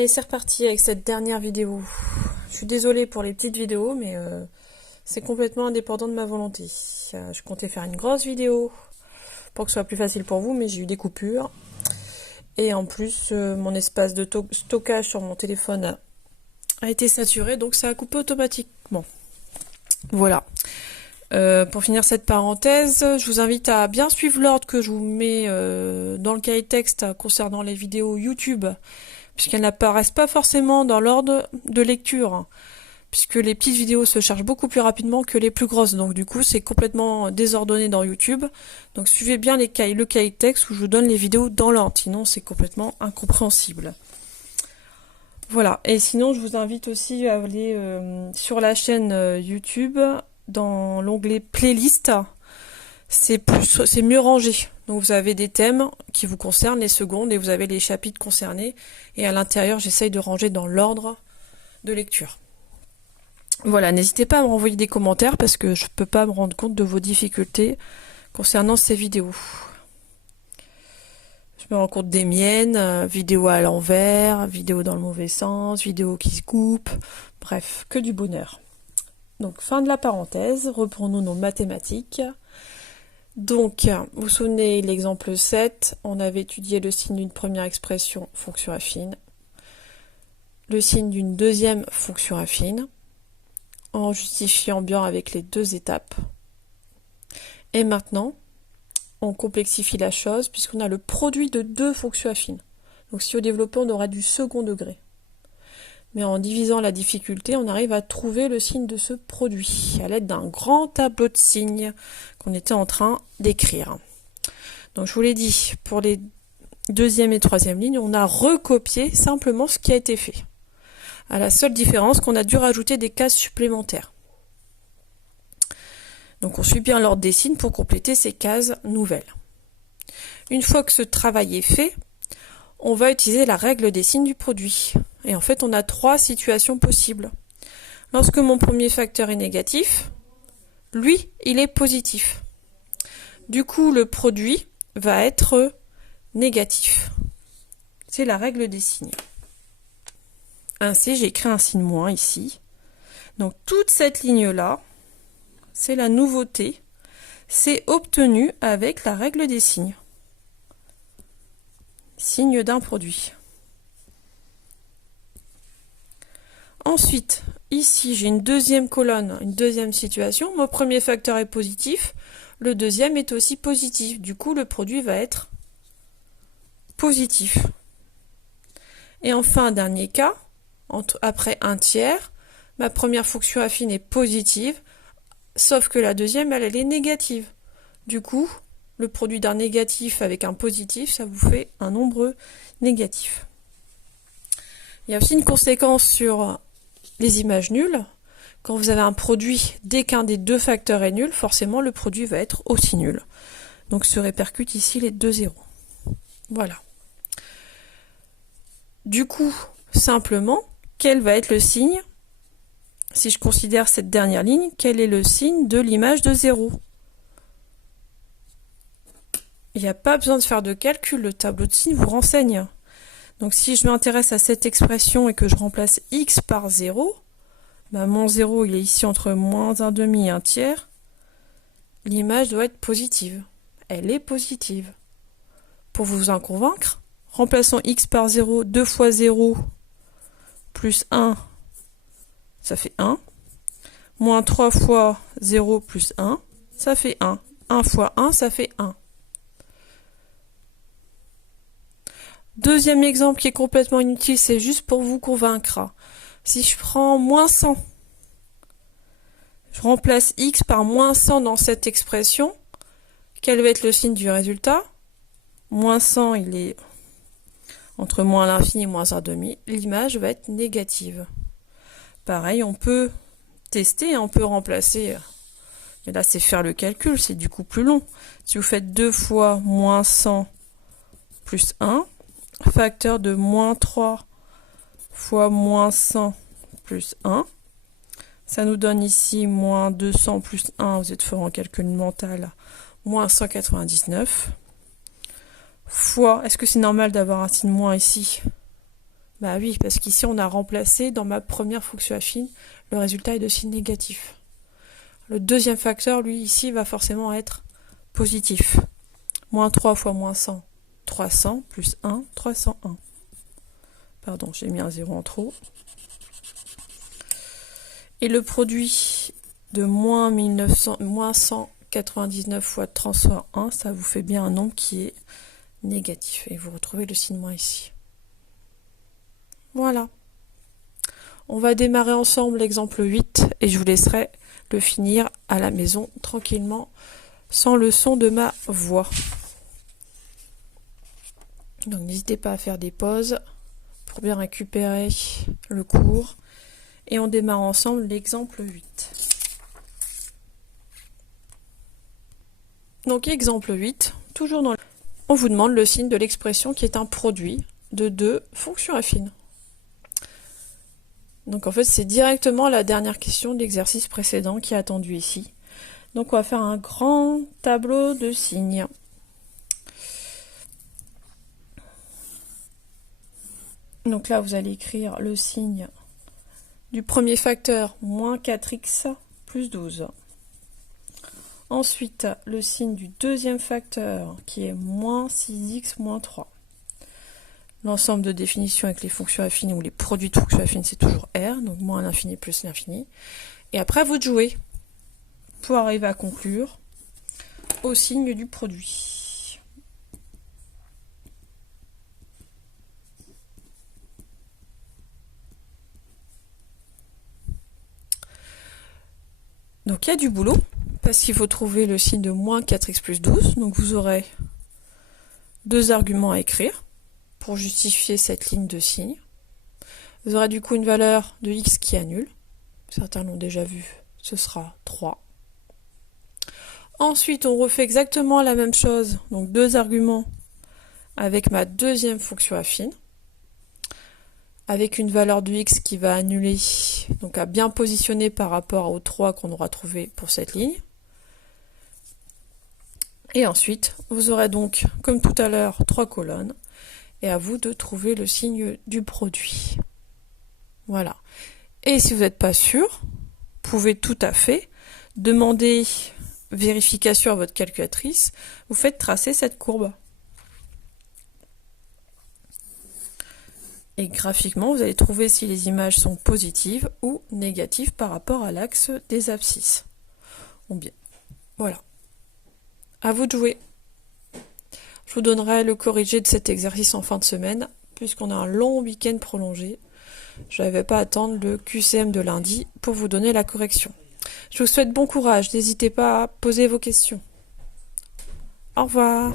Allez, c'est reparti avec cette dernière vidéo. Je suis désolée pour les petites vidéos, mais c'est complètement indépendant de ma volonté. Je comptais faire une grosse vidéo pour que ce soit plus facile pour vous, mais j'ai eu des coupures. Et en plus, mon espace de stockage sur mon téléphone a été saturé, donc ça a coupé automatiquement. Voilà. Pour finir cette parenthèse, je vous invite à bien suivre l'ordre que je vous mets dans le cahier texte concernant les vidéos YouTube, puisqu'elles n'apparaissent pas forcément dans l'ordre de lecture, puisque les petites vidéos se chargent beaucoup plus rapidement que les plus grosses, donc du coup c'est complètement désordonné dans YouTube. Donc suivez bien le cahier texte où je vous donne les vidéos dans l'ordre, sinon c'est complètement incompréhensible. Voilà, et sinon je vous invite aussi à aller sur la chaîne YouTube, dans l'onglet playlist, c'est mieux rangé. Donc vous avez des thèmes qui vous concernent, les secondes, et vous avez les chapitres concernés. Et à l'intérieur, j'essaye de ranger dans l'ordre de lecture. Voilà, n'hésitez pas à me renvoyer des commentaires parce que je ne peux pas me rendre compte de vos difficultés concernant ces vidéos. Je me rends compte des miennes, vidéos à l'envers, vidéos dans le mauvais sens, vidéos qui se coupent, bref, que du bonheur. Donc, fin de la parenthèse, reprenons nos mathématiques. Donc, vous vous souvenez, l'exemple 7, on avait étudié le signe d'une première expression, fonction affine, le signe d'une deuxième fonction affine, en justifiant bien avec les deux étapes. Et maintenant, on complexifie la chose, puisqu'on a le produit de deux fonctions affines. Donc, si au développement, on aura du second degré. Mais en divisant la difficulté, on arrive à trouver le signe de ce produit à l'aide d'un grand tableau de signes qu'on était en train d'écrire. Donc je vous l'ai dit, pour les deuxième et troisième lignes, on a recopié simplement ce qui a été fait. À la seule différence qu'on a dû rajouter des cases supplémentaires. Donc on suit bien l'ordre des signes pour compléter ces cases nouvelles. Une fois que ce travail est fait, on va utiliser la règle des signes du produit. Et en fait, on a trois situations possibles. Lorsque mon premier facteur est négatif, lui, il est positif. Du coup, le produit va être négatif. C'est la règle des signes. Ainsi, j'ai écrit un signe moins ici. Donc, toute cette ligne-là, c'est la nouveauté. C'est obtenu avec la règle des signes. Signe d'un produit. Ensuite, ici, j'ai une deuxième colonne, une deuxième situation. Mon premier facteur est positif, le deuxième est aussi positif. Du coup, le produit va être positif. Et enfin, dernier cas, après un tiers, ma première fonction affine est positive, sauf que la deuxième, elle est négative. Du coup, le produit d'un négatif avec un positif, ça vous fait un nombre négatif. Il y a aussi une conséquence sur les images nulles. Quand vous avez un produit, dès qu'un des deux facteurs est nul, forcément le produit va être aussi nul. Donc se répercute ici les deux zéros. Voilà. Du coup, simplement, quel va être le signe, si je considère cette dernière ligne, quel est le signe de l'image de 0 ? Il n'y a pas besoin de faire de calcul, le tableau de signes vous renseigne. Donc si je m'intéresse à cette expression et que je remplace x par 0, ben mon 0 il est ici entre moins 1 demi et 1 tiers, l'image doit être positive. Elle est positive. Pour vous en convaincre, remplaçons x par 0, 2 fois 0 plus 1, ça fait 1. Moins 3 fois 0 plus 1, ça fait 1. 1 fois 1, ça fait 1. Deuxième exemple qui est complètement inutile, c'est juste pour vous convaincre. Si je prends moins 100, je remplace x par moins 100 dans cette expression, quel va être le signe du résultat ? Moins 100, il est entre moins l'infini et moins 1 demi. L'image va être négative. Pareil, on peut tester, on peut remplacer. Mais là, c'est faire le calcul, c'est du coup plus long. Si vous faites 2 fois moins 100 plus 1, facteur de moins 3 fois moins 100 plus 1. Ça nous donne ici moins 200 plus 1, vous êtes fort en calcul mental, moins 199. Fois, est-ce que c'est normal d'avoir un signe moins ici? Bah oui, parce qu'ici on a remplacé dans ma première fonction affine, le résultat est de signe négatif. Le deuxième facteur, lui, ici, va forcément être positif. Moins 3 fois moins 100, 300, plus 1, 301. Pardon, j'ai mis un 0 en trop. Et le produit de moins 199 fois 301, ça vous fait bien un nombre qui est négatif. Et vous retrouvez le signe moins ici. Voilà. On va démarrer ensemble l'exemple 8 et je vous laisserai le finir à la maison tranquillement sans le son de ma voix. Donc n'hésitez pas à faire des pauses pour bien récupérer le cours. Et on démarre ensemble l'exemple 8. Donc exemple 8, toujours dans on vous demande le signe de l'expression qui est un produit de deux fonctions affines. Donc en fait c'est directement la dernière question de l'exercice précédent qui est attendu ici. Donc on va faire un grand tableau de signes. Donc là vous allez écrire le signe du premier facteur, moins 4x plus 12. Ensuite, le signe du deuxième facteur, qui est moins 6x moins 3. L'ensemble de définitions avec les fonctions affines ou les produits de fonctions affines, c'est toujours R, donc moins l'infini plus l'infini. Et après, vous jouez pour arriver à conclure au signe du produit. Donc il y a du boulot, parce qu'il faut trouver le signe de moins 4x plus 12. Donc vous aurez deux arguments à écrire pour justifier cette ligne de signe. Vous aurez du coup une valeur de x qui annule. Certains l'ont déjà vu, ce sera 3. Ensuite, on refait exactement la même chose, donc deux arguments avec ma deuxième fonction affine, avec une valeur de x qui va annuler, donc à bien positionner par rapport aux 3 qu'on aura trouvé pour cette ligne. Et ensuite, vous aurez donc, comme tout à l'heure, 3 colonnes, et à vous de trouver le signe du produit. Voilà. Et si vous n'êtes pas sûr, vous pouvez tout à fait demander vérification à votre calculatrice, vous faites tracer cette courbe. Et graphiquement, vous allez trouver si les images sont positives ou négatives par rapport à l'axe des abscisses. Ou bien, voilà. À vous de jouer. Je vous donnerai le corrigé de cet exercice en fin de semaine, puisqu'on a un long week-end prolongé. Je n'avais pas à attendre le QCM de lundi pour vous donner la correction. Je vous souhaite bon courage, n'hésitez pas à poser vos questions. Au revoir.